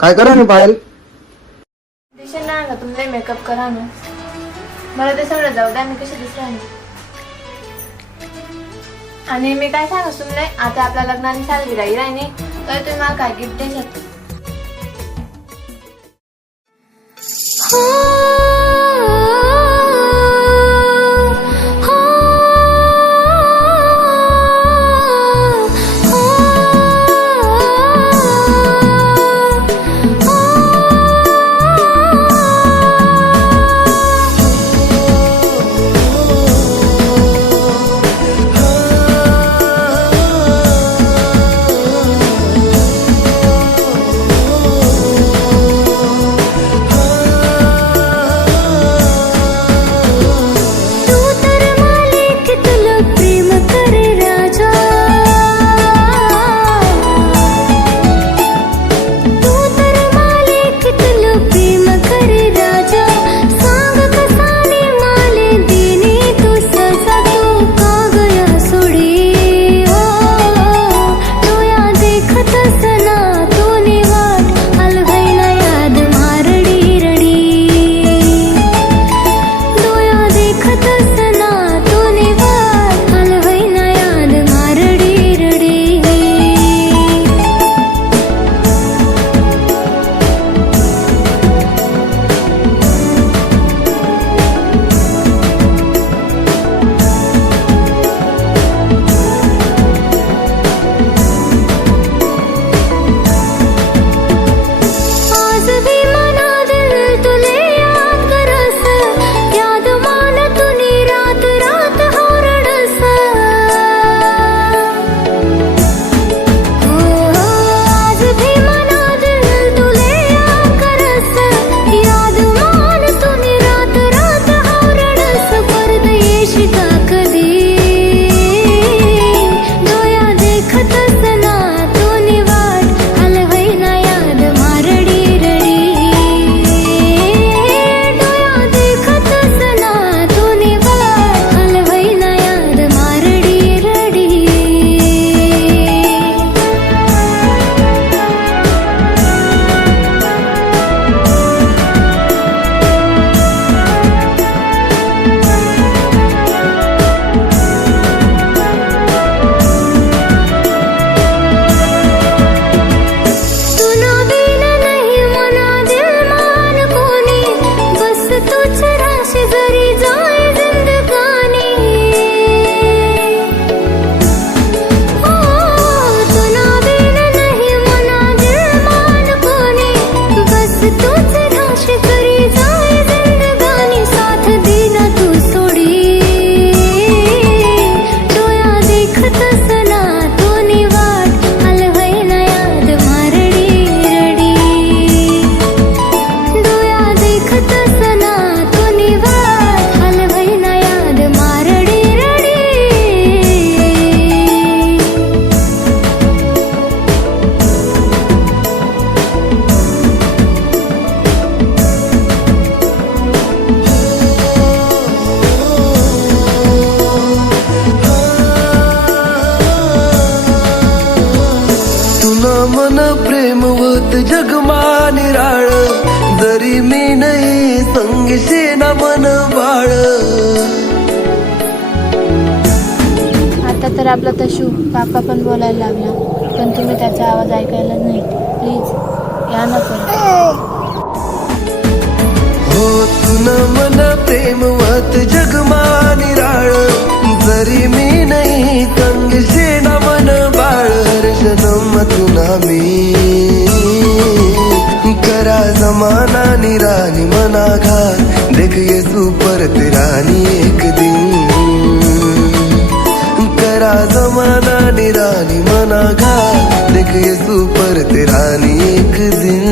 काय करा ना पायल? दिशा ना तुमने मेकअप करा ना. मला ते सगळं जाऊ द्या, मी कशी दिसणार नाही. आणि मी काय सांगू तुमने, आता आपल्या लग्नाने सालगिरा राहिली तर तुम्ही मला काय गिफ्ट देऊ शकता. मन प्रेमवत जगमा निराळ, जरी मी नाही संगीशे ना मन बाळ. आता तर आपला तशू काका पण बोलायला लागला, पण तुम्ही त्याचा आवाज ऐकायला नाही. प्लीज या ना पण. हो तुन मन प्रेमवत जगमा निराळ, जरी मी नाही संगीशे ना मन बाळ. जन्म तुना मी करा जमाना निरानी मना घात, देख येसू परत रानी एक दिन. करा जमाना निरानी मना घात, देख येसू परत रानी एक दिन.